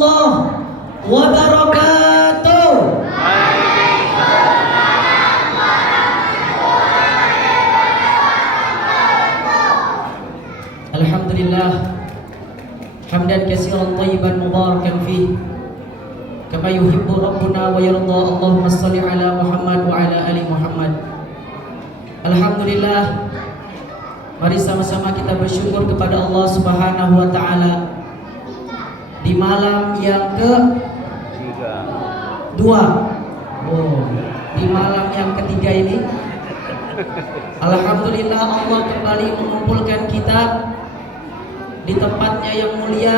warahmatullahi wabarakatuh. Alhamdulillah hamdan katsiran thayyiban mubarakan fih kama yuhibbu rabbuna wa yarda. Allahumma shalli ala Muhammad wa ala ali Muhammad. Alhamdulillah, mari sama-sama kita bersyukur kepada Allah Subhanahu wa taala di malam yang kedua. Di malam yang ketiga ini alhamdulillah Allah kembali mengumpulkan kita di tempatnya yang mulia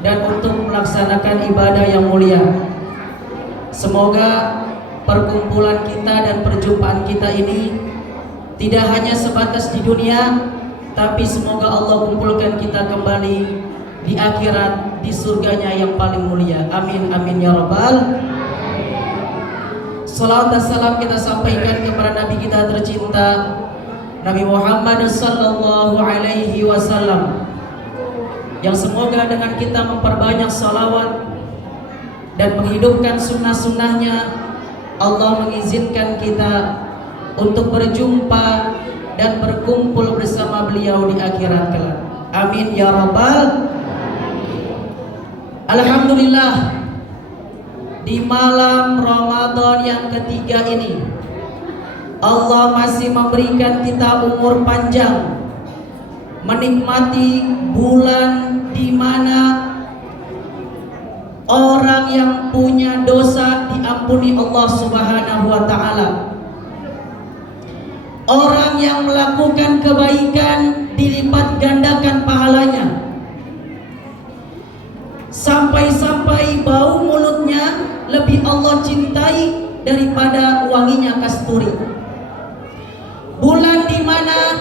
dan untuk melaksanakan ibadah yang mulia. Semoga perkumpulan kita dan perjumpaan kita ini tidak hanya sebatas di dunia, tapi semoga Allah kumpulkan kita kembali di akhirat, di surganya yang paling mulia. Amin amin ya rabbal. Salawat dan salam kita sampaikan kepada Nabi kita tercinta Nabi Muhammad sallallahu alaihi wasallam, yang semoga dengan kita memperbanyak salawat dan menghidupkan sunnah-sunnahnya, Allah mengizinkan kita untuk berjumpa dan berkumpul bersama beliau di akhirat kelak. Amin ya rabbal. Alhamdulillah, di malam Ramadan yang ketiga ini Allah masih memberikan kita umur panjang, menikmati bulan di mana orang yang punya dosa diampuni Allah Subhanahu wa taala. Orang yang melakukan kebaikan dilipat gandakan pahalanya. Sampai-sampai bau mulutnya lebih Allah cintai daripada wanginya kasturi. Bulan di mana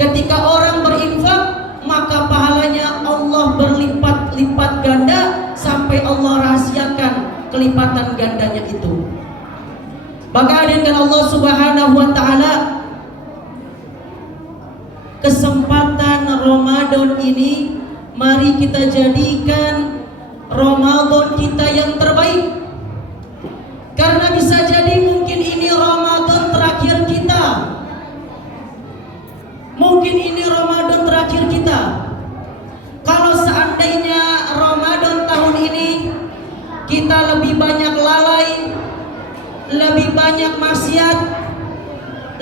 ketika orang berinfak maka pahalanya Allah berlipat-lipat ganda sampai Allah rahasiakan kelipatan gandanya itu. Maka dengan Allah Subhanahu wa taala, kesempatan Ramadan ini mari kita jadikan Ramadan kita yang terbaik. Karena bisa jadi mungkin ini Ramadan terakhir kita. Mungkin ini Ramadan terakhir kita. Kalau seandainya Ramadan tahun ini kita lebih banyak lalai, lebih banyak maksiat,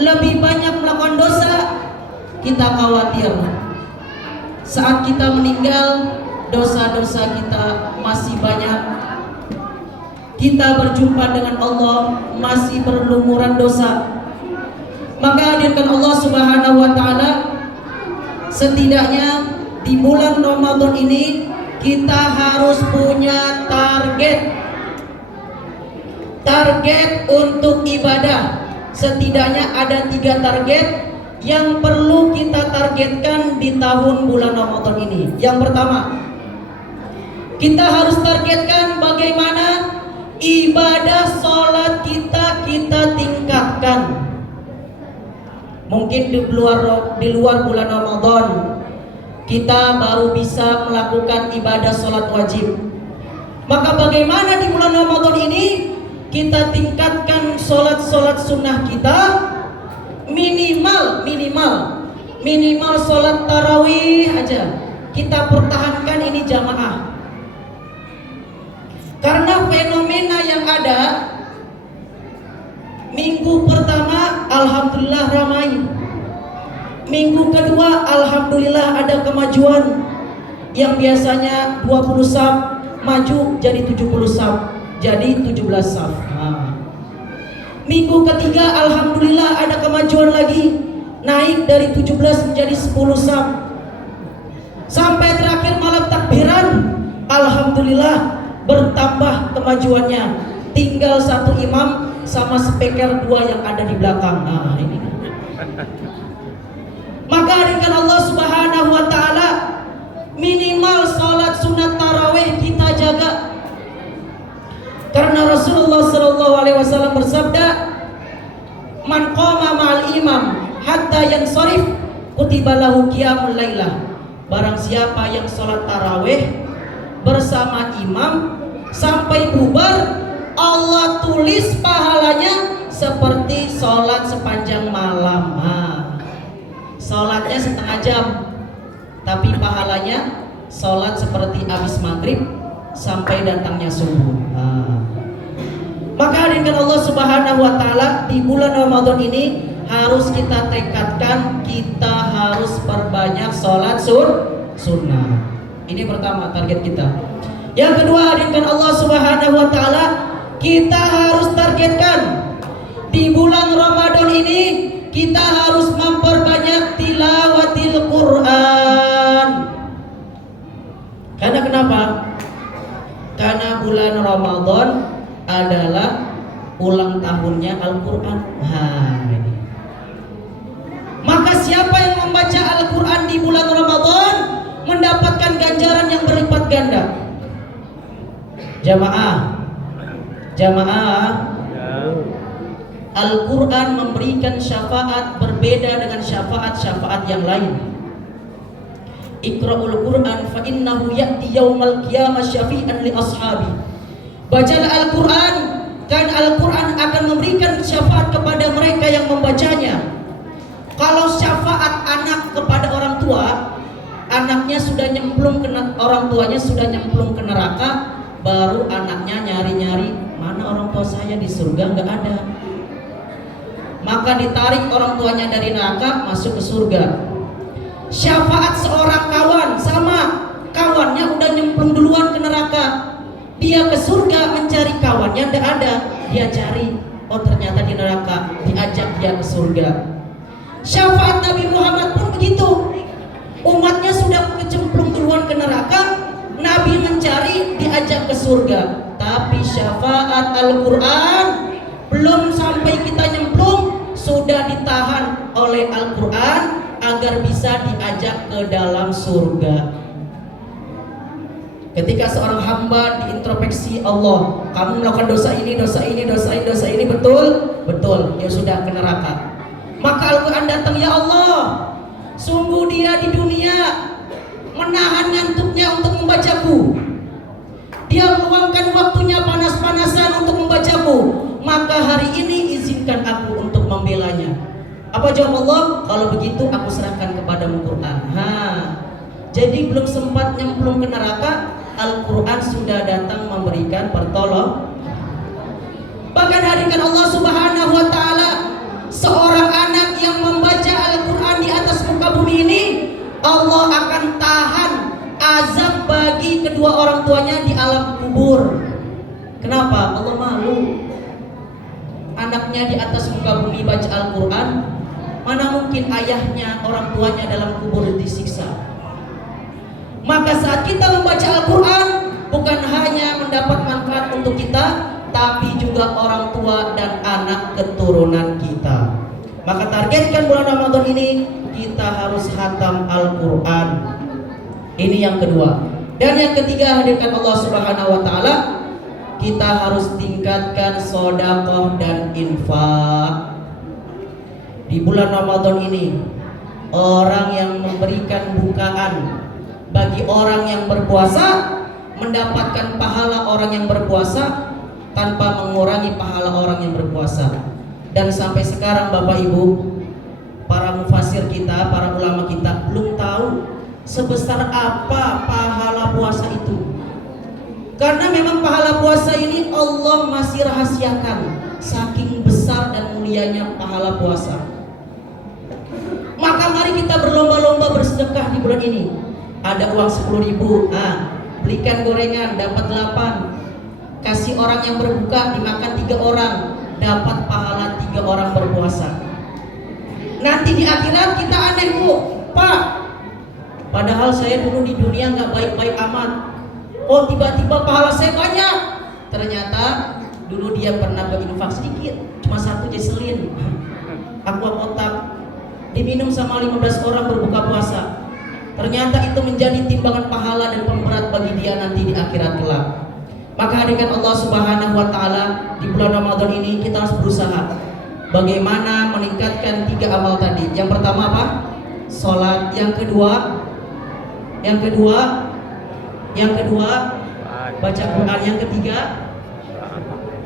lebih banyak melakukan dosa, kita khawatir saat kita meninggal dosa-dosa kita masih banyak. Kita berjumpa dengan Allah masih berlumuran dosa. Maka hadirkan Allah Subhanahu wa taala, setidaknya di bulan Ramadan ini kita harus punya target untuk ibadah. Setidaknya ada 3 target yang perlu kita targetkan di tahun bulan Ramadan ini. Yang pertama, kita harus targetkan bagaimana ibadah sholat kita tingkatkan. Mungkin di luar bulan Ramadan kita baru bisa melakukan ibadah sholat wajib. Maka bagaimana di bulan Ramadan ini kita tingkatkan sholat sunnah kita, minimal sholat tarawih aja kita pertahankan ini jamaah. Karena fenomena yang ada, minggu pertama alhamdulillah ramai, minggu kedua alhamdulillah ada kemajuan, yang biasanya 20 shaf maju jadi 70 shaf, jadi 17 shaf. Minggu ketiga alhamdulillah ada kemajuan lagi, naik dari 17 menjadi 10 shaf. Sampai terakhir malam takbiran alhamdulillah bertambah kemajuannya, tinggal 1 imam sama speaker 2 yang ada di belakang. Ini. Maka dengan Allah Subhanahu wa taala, minimal sholat sunat tarawih kita jaga. Karena Rasulullah sallallahu alaihi wasallam bersabda, "Man qama ma'al imam hatta yansharif kutiba lahu qiyamul lailah." Barang siapa yang sholat tarawih bersama imam sampai bubar, Allah tulis pahalanya seperti sholat sepanjang malam. Sholatnya setengah jam, tapi pahalanya sholat seperti habis maghrib sampai datangnya subuh. Maka hadirin Allah Subhanahu wa taala, di bulan Ramadan ini harus kita tekadkan, kita harus perbanyak sholat sunnah. Ini pertama target kita. Yang kedua, hadirin Allah Subhanahu wa taala, kita harus targetkan di bulan Ramadan ini kita harus memperbanyak tilawatil Quran. Karena kenapa? Karena bulan Ramadan adalah ulang tahunnya Al-Quran. Maka siapa yang membaca Al-Quran di bulan Ramadan mendapatkan ganjaran yang berlipat ganda. Jamaah, Al-Quran memberikan syafaat berbeda dengan syafaat-syafaat yang lain. Iqra'ul Quran fa innahu ya'ti yaumal qiyamah syafi'an li ashabi. Bacalah Al-Quran, kan Al-Quran akan memberikan syafaat kepada mereka yang membacanya. Kalau syafaat anak kepada orang tua, anaknya sudah nyemplung ke orang tuanya sudah nyemplung ke neraka, baru anaknya nyari-nyari mana orang tua saya di surga, nggak ada. Maka ditarik orang tuanya dari neraka masuk ke surga. Syafaat seorang kawan sama, kawannya udah nyemplung duluan ke neraka. Dia ke surga mencari kawannya, tidak ada. Dia cari, oh ternyata di neraka, diajak dia ke surga. Syafaat Nabi Muhammad pun begitu. Umatnya sudah kecemplung duluan ke neraka, Nabi mencari, diajak ke surga. Tapi syafaat Al-Quran belum sampai kita nyemplung, sudah ditahan oleh Al-Quran agar bisa diajak ke dalam surga. Ketika seorang hamba diintrospeksi Allah, kamu melakukan dosa ini, dosa ini, dosa ini, dosa ini, betul? Betul, ya sudah ke neraka. Maka Al-Quran datang, ya Allah, sungguh dia di dunia menahan ngantuknya untuk membacaku. Dia meluangkan waktunya panas-panasan untuk membacaku. Maka hari ini izinkan aku untuk membelanya. Apa jawab Allah? Kalau begitu aku serahkan kepadamu Quran. Jadi belum sempat nyemplung ke neraka, Al-Quran sudah datang memberikan pertolongan. Bahkan hadirin Allah Subhanahu wa taala, seorang anak yang membaca Al-Quran di atas muka bumi ini, Allah akan tahan azab bagi kedua orang tuanya di alam kubur. Kenapa? Allah malu. Anaknya di atas muka bumi baca Al-Quran, mana mungkin ayahnya, orang tuanya dalam kubur disiksa. Maka saat kita membaca Al-Quran, bukan hanya mendapat manfaat untuk kita, tapi juga orang tua dan anak keturunan kita. Maka targetkan bulan Ramadan ini kita harus khatam Al-Quran. Ini yang kedua. Dan yang ketiga, hadirkan Allah Subhanahu wa taala, kita harus tingkatkan sedekah dan infak. Di bulan Ramadan ini, orang yang memberikan bukaan bagi orang yang berpuasa mendapatkan pahala orang yang berpuasa tanpa mengurangi pahala orang yang berpuasa. Dan sampai sekarang Bapak Ibu, para mufasir kita, para ulama kita belum tahu sebesar apa pahala puasa itu. Karena memang pahala puasa ini Allah masih rahasiakan, saking besar dan mulianya pahala puasa. Maka mari kita berlomba-lomba bersedekah di bulan ini. Ada uang 10.000, belikan gorengan dapat 8. Kasih orang yang berbuka dimakan 3 orang, dapat pahala 3 orang berpuasa. Nanti di akhirat kita aneh, Bu, Pak, padahal saya dulu di dunia nggak baik-baik amat. Oh, tiba-tiba pahala saya banyak. Ternyata dulu dia pernah berinfak sedikit, cuma 1 jeselin aqua kotak, diminum sama 15 orang berbuka puasa. Ternyata itu menjadi timbangan pahala dan pemberat bagi dia nanti di akhirat kelak. Maka hadirin Allah Subhanahu wa taala, di bulan Ramadan ini kita harus berusaha bagaimana meningkatkan 3 amal tadi. Yang pertama apa? Salat. Yang kedua Yang kedua, baca Quran. Yang ketiga,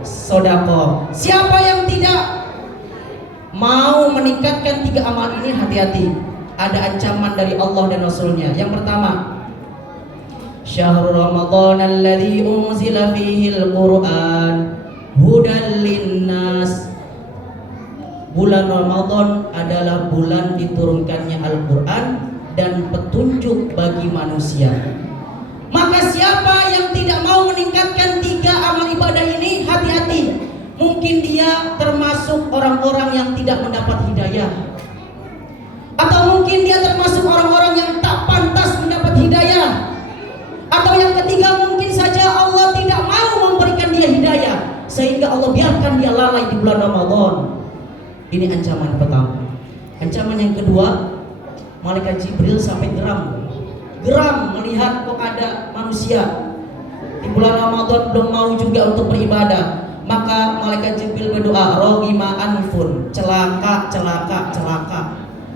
sedekah. Siapa yang tidak mau meningkatkan 3 amal ini, hati-hati. Ada ancaman dari Allah dan Rasulnya. Yang pertama, Syahrul Ramadan alladzi unzila fihi al-Qur'an hudan linnas. Bulan Ramadan adalah bulan diturunkannya Al-Quran dan petunjuk bagi manusia. Maka siapa yang tidak mau meningkatkan 3 amal ibadah ini, hati-hati. Mungkin dia termasuk orang-orang yang tidak mendapat hidayah, atau mungkin dia termasuk orang-orang yang tak pantas mendapat hidayah, atau yang ketiga mungkin saja Allah tidak mau memberikan dia hidayah sehingga Allah biarkan dia lalai di bulan Ramadan. Ini ancaman pertama. Ancaman yang kedua, malaikat Jibril sampai geram melihat kok ada manusia di bulan Ramadan belum mau juga untuk beribadah. Maka malaikat Jibril berdoa, rohima anfun, celaka.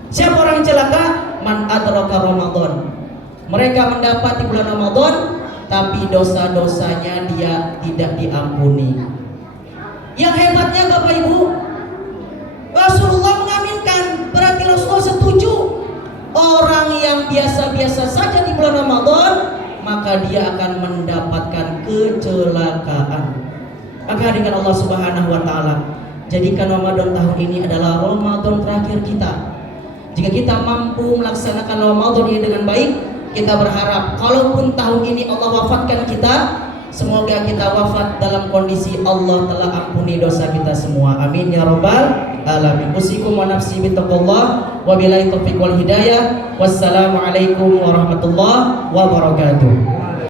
Siapa orang yang celaka? Man adraka Ramadan. Mereka mendapat di bulan Ramadan, tapi dosa-dosanya dia tidak diampuni. Yang hebatnya Bapak Ibu, Rasulullah mengaminkan. Berarti Rasulullah setuju orang yang biasa-biasa saja di bulan Ramadan, maka dia akan mendapatkan kecelakaan. Maka dengan Allah Subhanahu wa taala, jadikan Ramadan tahun ini adalah Ramadan terakhir kita. Jika kita mampu melaksanakan Ramadan ini dengan baik, kita berharap kalaupun tahun ini Allah wafatkan kita, semoga kita wafat dalam kondisi Allah telah ampuni dosa kita semua. Amin ya rabbal alamin. Usikum wa nafsi bittaqullah wa billahi taufiq wal hidayah. Wassalamualaikum warahmatullahi wabarakatuh.